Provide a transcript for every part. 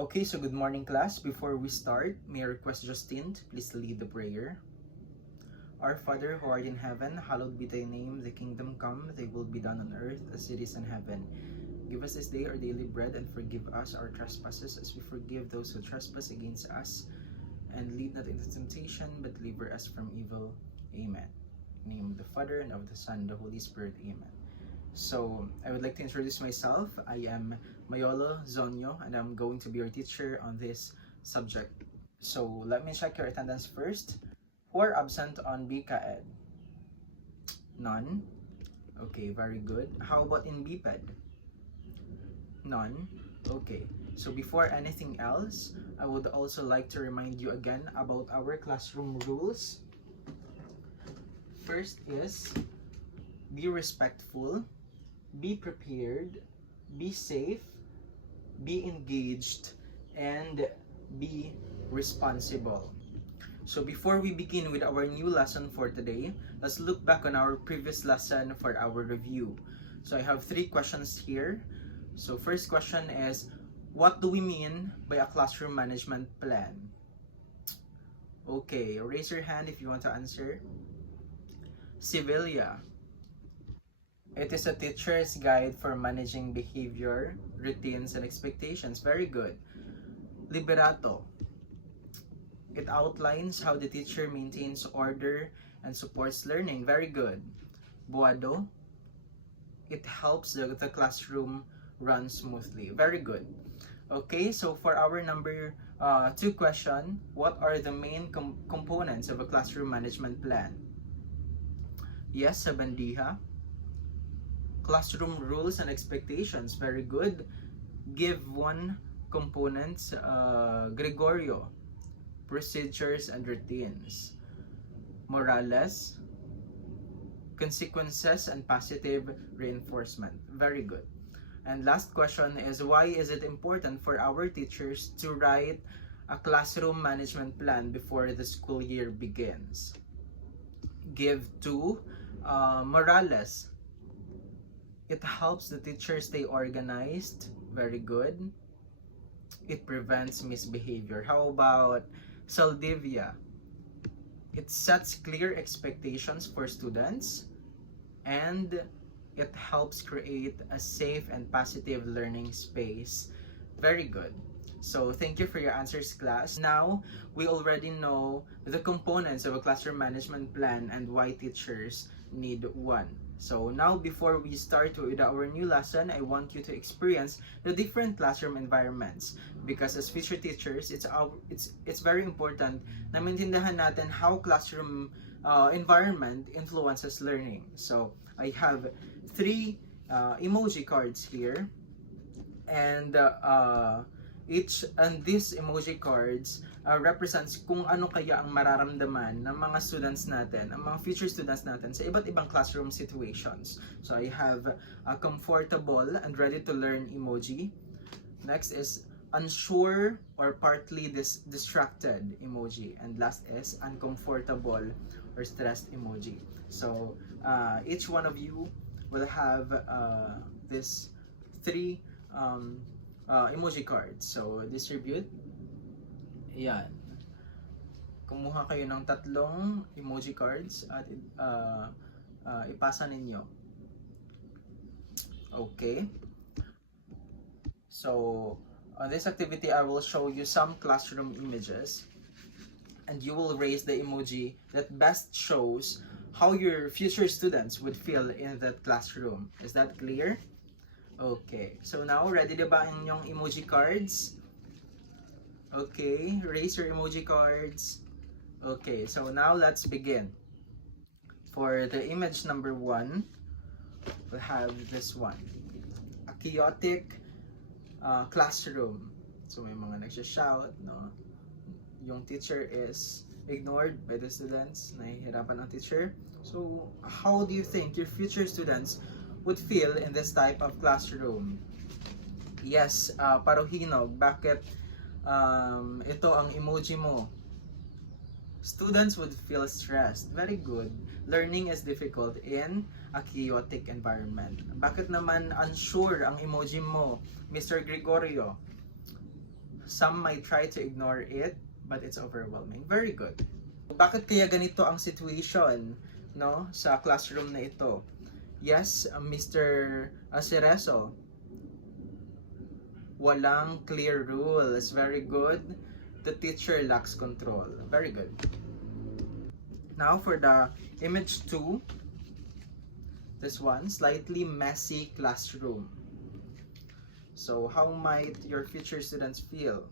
Okay, so good morning class. Before we start, may I request Justine to please lead the prayer. Our Father who art in heaven, hallowed be thy name. Thy kingdom come, thy will be done on earth as it is in heaven. Give us this day our daily bread and forgive us our trespasses as we forgive those who trespass against us. And lead not into temptation, but deliver us from evil. Amen. In the name of the Father, and of the Son, and the Holy Spirit. Amen. So, I would like to introduce myself. I am Mayolo Zonyo, and I'm going to be your teacher on this subject. So, let me check your attendance first. Who are absent on BCAED? None. Okay, very good. How about in BPED? None. Okay. So, before anything else, I would also like to remind you again about our classroom rules. First is, be respectful, be prepared, be safe, be engaged, and be responsible. So before we begin with our new lesson for today, let's look back on our previous lesson for our review. So I have 3 questions here. So first question is, what do we mean by a classroom management plan? Okay, raise your hand if you want to answer. Civilia. It is a teacher's guide for managing behavior, routines, and expectations. Very good. Liberato. It outlines how the teacher maintains order and supports learning. Very good. Buado. It helps the classroom run smoothly. Very good. Okay, so for our number 2 question, what are the main components of a classroom management plan? Yes, Sabandiha. Classroom rules and expectations. Very good. Give 1 component, Gregorio. Procedures and routines. Morales. Consequences and positive reinforcement. Very good. And last question is, why is it important for our teachers to write a classroom management plan before the school year begins? Give 2, Morales. It helps the teacher stay organized. Very good. It prevents misbehavior. How about Saldivia? It sets clear expectations for students and it helps create a safe and positive learning space. Very good. So thank you for your answers, class. Now, we already know the components of a classroom management plan and why teachers need one. So now, before we start with our new lesson, I want you to experience the different classroom environments, because as future teachers, it's very important na maintindihan natin how classroom environment influences learning. So I have 3 emoji cards here, and these emoji cards represents kung ano kaya ang mararamdaman ng mga students natin, ang mga future students natin sa iba't ibang classroom situations. So I have a comfortable and ready to learn emoji. Next is unsure or partly distracted emoji. And last is uncomfortable or stressed emoji. So each one of you will have this 3 emoji cards. So distribute. Yan. Kumuha kayo ng 3 emoji cards at ipasa ninyo. Okay. So on this activity, I will show you some classroom images and you will raise the emoji that best shows how your future students would feel in that classroom. Is that clear? Okay. So now, ready na ba ang inyong emoji cards? Okay, raise your emoji cards. Okay, so now let's begin. For the image number 1, we'll have this one. A chaotic classroom. So may mga nagsha-shout, no? Yung teacher is ignored by the students, nahihirapan ang teacher. So how do you think your future students would feel in this type of classroom? Yes, Parohinog, bakit ito ang emoji mo? Students would feel stressed. Very good. Learning is difficult in a chaotic environment. Bakit naman unsure ang emoji mo, Mr. Gregorio? Some might try to ignore it, but it's overwhelming. Very good. Bakit kaya ganito ang situation, no, sa classroom na ito? Yes, Mr. Cerezo, walang clear rules. Very good. The teacher lacks control. Very good. Now for the image 2, this one, slightly messy classroom. So how might your future students feel?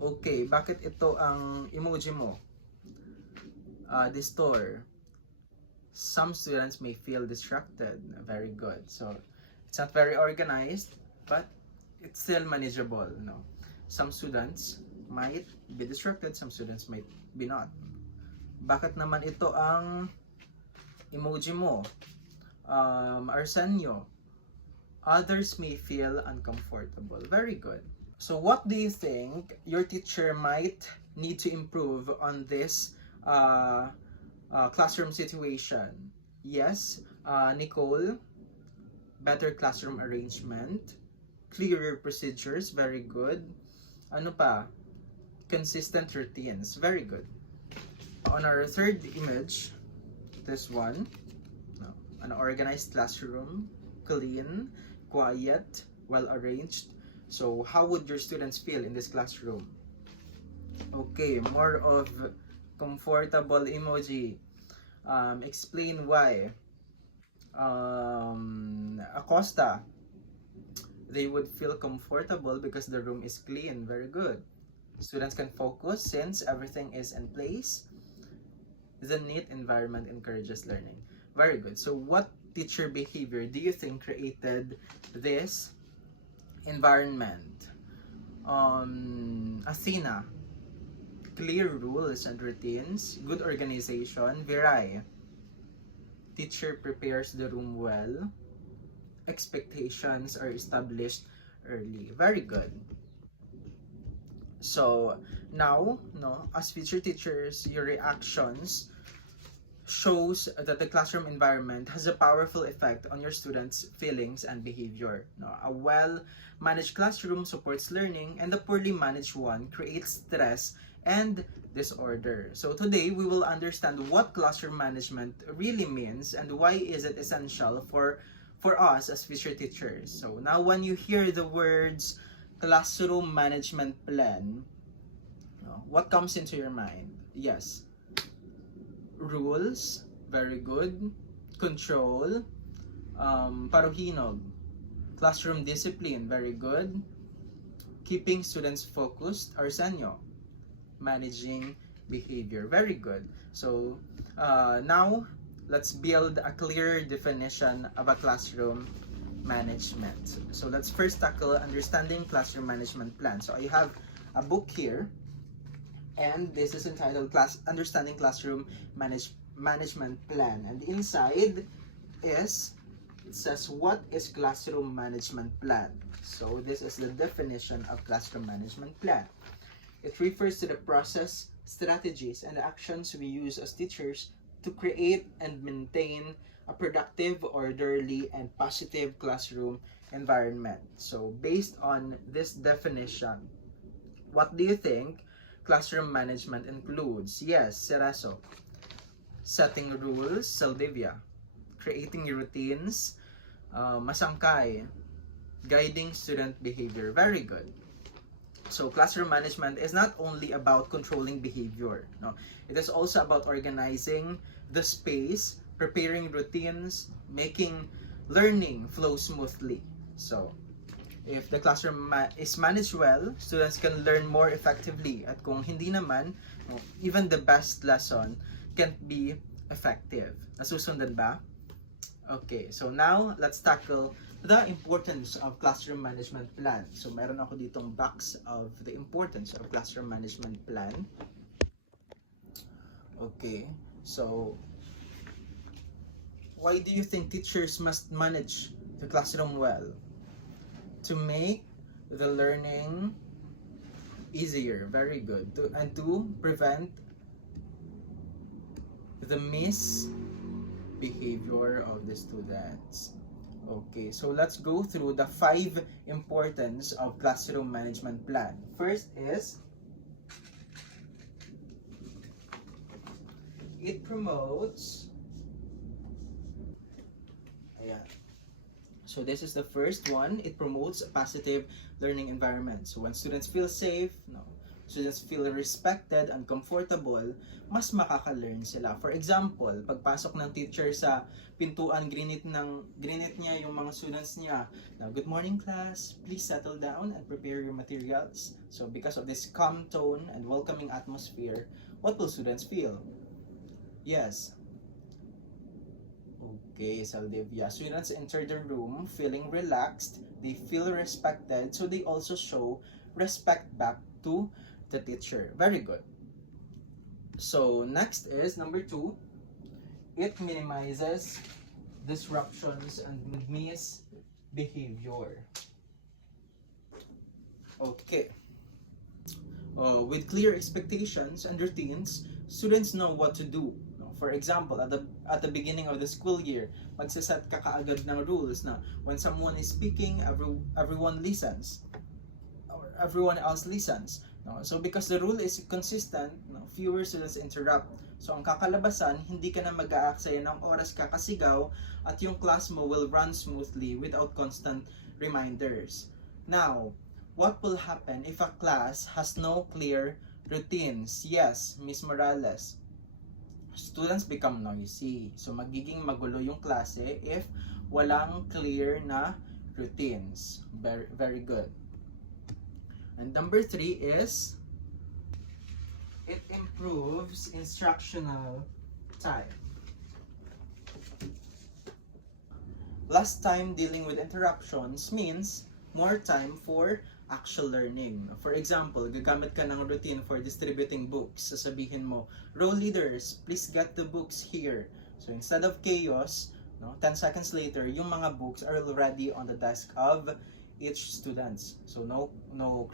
Okay, bakit ito ang emoji mo? Distor. Some students may feel distracted. Very good. So it's not very organized, but it's still manageable. No? Some students might be distracted, some students might be not. Bakit naman ito ang emoji mo? Arsenio. Others may feel uncomfortable. Very good. So what do you think your teacher might need to improve on this classroom situation? Yes, Nicole, better classroom arrangement, clearer procedures, very good. Ano pa? Consistent routines, very good. On our third image, this one, an organized classroom, clean, quiet, well arranged. So how would your students feel in this classroom? Okay, more of comfortable emoji. Explain why. Acosta, they would feel comfortable because the room is clean. Very good. Students can focus since everything is in place. The neat environment encourages learning. Very good. So what teacher behavior do you think created this environment? Athena, clear rules and routines, good organization. Virai, teacher prepares the room well, expectations are established early. Very good. So now, no, as future teachers, your reactions shows that the classroom environment has a powerful effect on your students' feelings and behavior. No, a well-managed classroom supports learning, and the poorly managed one creates stress and disorder. So today, we will understand what classroom management really means and why is it essential for us as future teachers. So now when you hear the words classroom management plan, what comes into your mind? Yes, rules, very good. Control, paruhinog. Classroom discipline, very good. Keeping students focused, Arsenio. Managing behavior, very good. So now let's build a clear definition of a classroom management. So let's first tackle understanding classroom management plan. So I have a book here, and this is entitled Understanding Classroom Management Plan. And inside is, it says, what is classroom management plan? So this is the definition of classroom management plan. It refers to the process, strategies, and actions we use as teachers to create and maintain a productive, orderly, and positive classroom environment. So based on this definition, what do you think classroom management includes? Yes, Cerezo. Setting rules, Saldivia. Creating routines, Masangkay. Guiding student behavior. Very good. So classroom management is not only about controlling behavior. No, it is also about organizing the space, preparing routines, making learning flow smoothly. So if the classroom is managed well, students can learn more effectively. At kung hindi naman, even the best lesson can't be effective. Nasusundan ba? Okay, so now let's tackle the importance of classroom management plan. So meron ako ditong box of the importance of classroom management plan. Okay, so why do you think teachers must manage the classroom well? To make the learning easier. Very good. And to prevent the misbehavior of the students. Okay, so let's go through the 5 importance of classroom management plan. First is it promotes, ayan. So this is the first one. It promotes a positive learning environment. So when students feel safe, students feel respected and comfortable, mas makaka-learn sila. For example, pagpasok ng teacher sa pintuan, grinit niya yung mga students niya. Now, good morning class, please settle down and prepare your materials. So because of this calm tone and welcoming atmosphere, what will students feel? Yes. Okay, Saldivia. Students enter the room feeling relaxed, they feel respected, so they also show respect back to the teacher. Very good. So next is number 2. It minimizes disruptions and misbehavior. Okay. With clear expectations and routines, students know what to do. For example, at the beginning of the school year, magsaset ka kaagad ng rules na when someone is speaking, everyone listens, or everyone else listens. No? So because the rule is consistent, fewer students interrupt. So ang kakalabasan, hindi ka na mag-aaksaya ng oras kakasigaw at yung class mo will run smoothly without constant reminders. Now, what will happen if a class has no clear routines? Yes, Miss Morales. Students become noisy. So magiging magulo yung klase if walang clear na routines. Very, very good. And number 3 is it improves instructional time. Less time dealing with interruptions means more time for actual learning. For example, gagamit ka ng routine for distributing books. Sasabihin mo, row leaders, please get the books here. So instead of chaos, 10 seconds later, yung mga books are already on the desk of each students. So no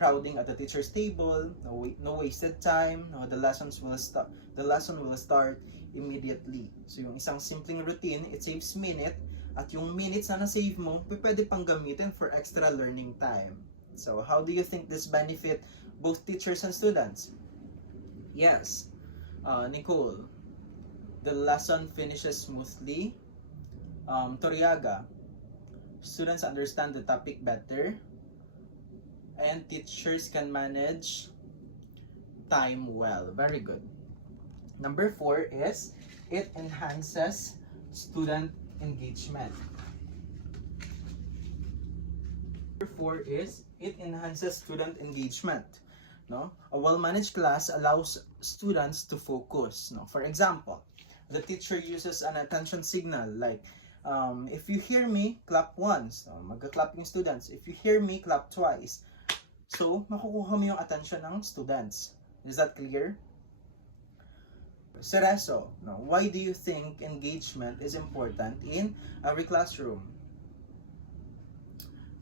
crowding at the teacher's table, no wasted time, the lesson will start immediately. So yung isang simpleng routine, it saves minute, at yung minutes na na-save mo, pwede pang gamitin for extra learning time. So how do you think this benefit both teachers and students? Yes, Nicole, the lesson finishes smoothly. Toriaga, students understand the topic better, and teachers can manage time well. Very good. Number 4 is it enhances student engagement. Number 4 is it enhances student engagement. A well-managed class allows students to focus. For example, the teacher uses an attention signal like if you hear me, clap once. Magka-clap yung students. If you hear me, clap twice. So, makukuha mo yung attention ng students. Is that clear? Cereso, why do you think engagement is important in every classroom?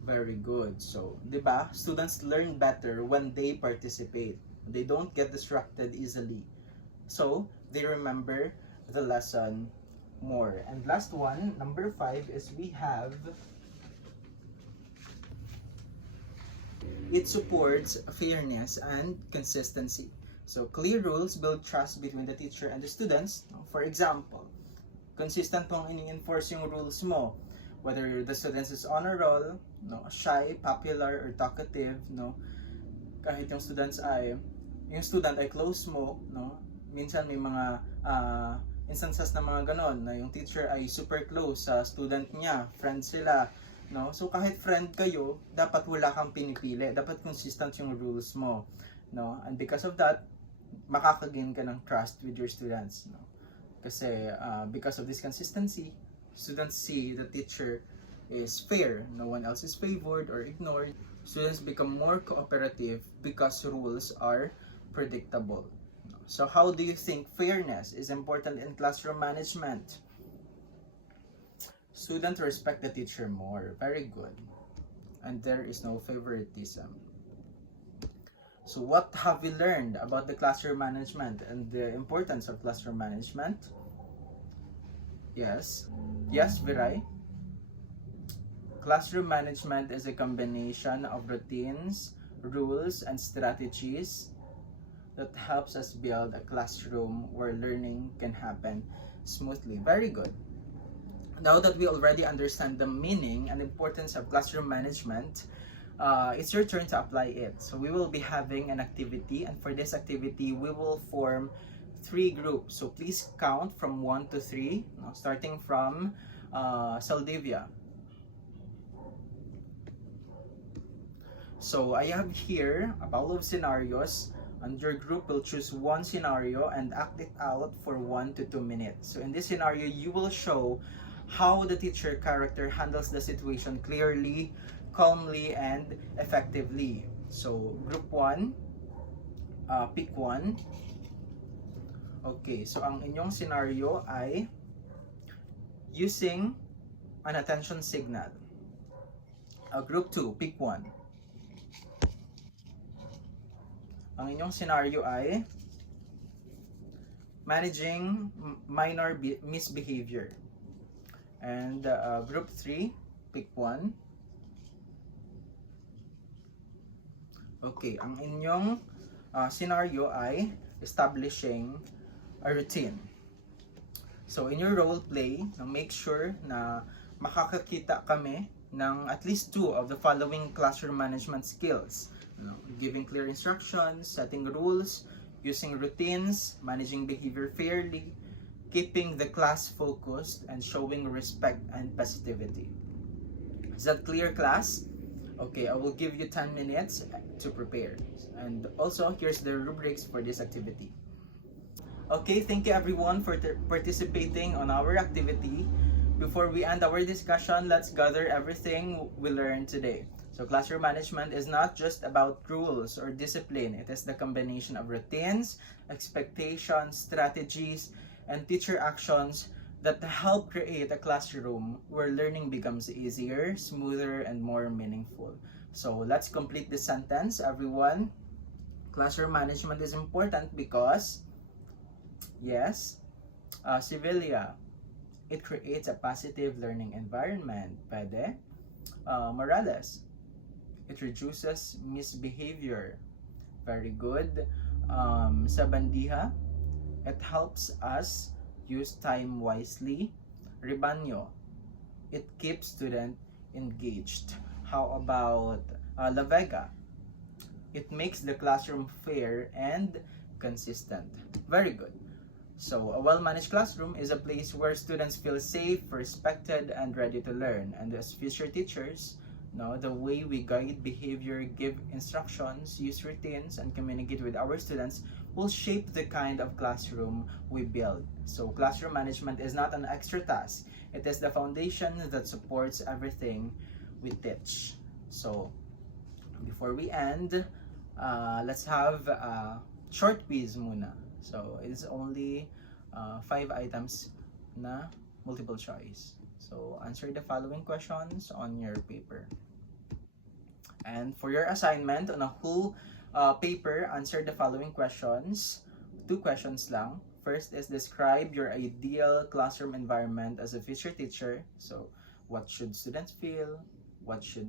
Very good. So, di ba? Students learn better when they participate. They don't get distracted easily. So, they remember the lesson more. And last one, number 5 is we have it supports fairness and consistency. So clear rules build trust between the teacher and the students. For example, consistent mong ini-enforce yung rules mo. Whether the students is on a roll, shy, popular, or talkative, kahit yung student ay close mo, minsan may mga instances na mga ganon na yung teacher ay super close sa student niya, friends sila, so kahit friend kayo, dapat wala kang pinipili, dapat consistent yung rules mo, and because of that, makakagain ka ng trust with your students, kasi because of this consistency, students see the teacher is fair, no one else is favored or ignored. Students become more cooperative because rules are predictable. So how do you think fairness is important in classroom management? Students respect the teacher more. Very good. And there is no favoritism. So what have we learned about the classroom management and the importance of classroom management? Yes. Yes, Viray? Classroom management is a combination of routines, rules, and strategies that helps us build a classroom where learning can happen smoothly. Very good. Now that we already understand the meaning and importance of classroom management, it's your turn to apply it. So we will be having an activity, and for this activity, we will form 3 groups. So please count from 1 to 3, starting from Saldivia. So I have here a couple of scenarios, and your group will choose one scenario and act it out for 1 to 2 minutes. So in this scenario, you will show how the teacher character handles the situation clearly, calmly, and effectively. So group 1, pick 1. Okay, so ang inyong scenario ay using an attention signal. Group 2, pick 1. Ang inyong scenario ay managing minor misbehavior. And group 3, pick 1. Okay, ang inyong scenario ay establishing a routine. So in your role play, make sure na makakakita kami ng at least 2 of the following classroom management skills. Giving clear instructions, setting rules, using routines, managing behavior fairly, keeping the class focused, and showing respect and positivity. Is that clear, class? Okay, I will give you 10 minutes to prepare. And also, here's the rubrics for this activity. Okay, thank you everyone for participating on our activity. Before we end our discussion, let's gather everything we learned today. So classroom management is not just about rules or discipline. It is the combination of routines, expectations, strategies, and teacher actions that help create a classroom where learning becomes easier, smoother, and more meaningful. So let's complete this sentence, everyone. Classroom management is important because, yes, Civilia, it creates a positive learning environment. Pwede. Morales, it reduces misbehavior. Very good. Sabandiha, it helps us use time wisely. Ribanyo, it keeps students engaged. How about La Vega? It makes the classroom fair and consistent. Very good. So a well-managed classroom is a place where students feel safe, respected, and ready to learn. And as future teachers, the way we guide behavior, give instructions, use routines, and communicate with our students will shape the kind of classroom we build. So classroom management is not an extra task. It is the foundation that supports everything we teach. So before we end, let's have a short quiz muna. So it's only 5 items na multiple choice. So answer the following questions on your paper. And for your assignment on a whole paper, answer the following questions. 2 questions lang. First is describe your ideal classroom environment as a future teacher. So what should students feel? What should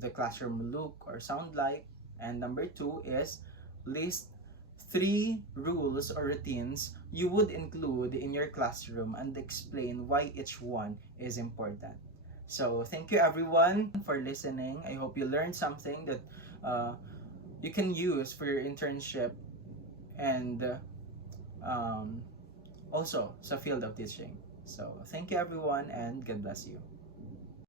the classroom look or sound like? And number 2 is list 3 rules or routines you would include in your classroom and explain why each one is important. So thank you everyone for listening. I hope you learned something that you can use for your internship and also sa field of teaching. So thank you everyone, and God bless you.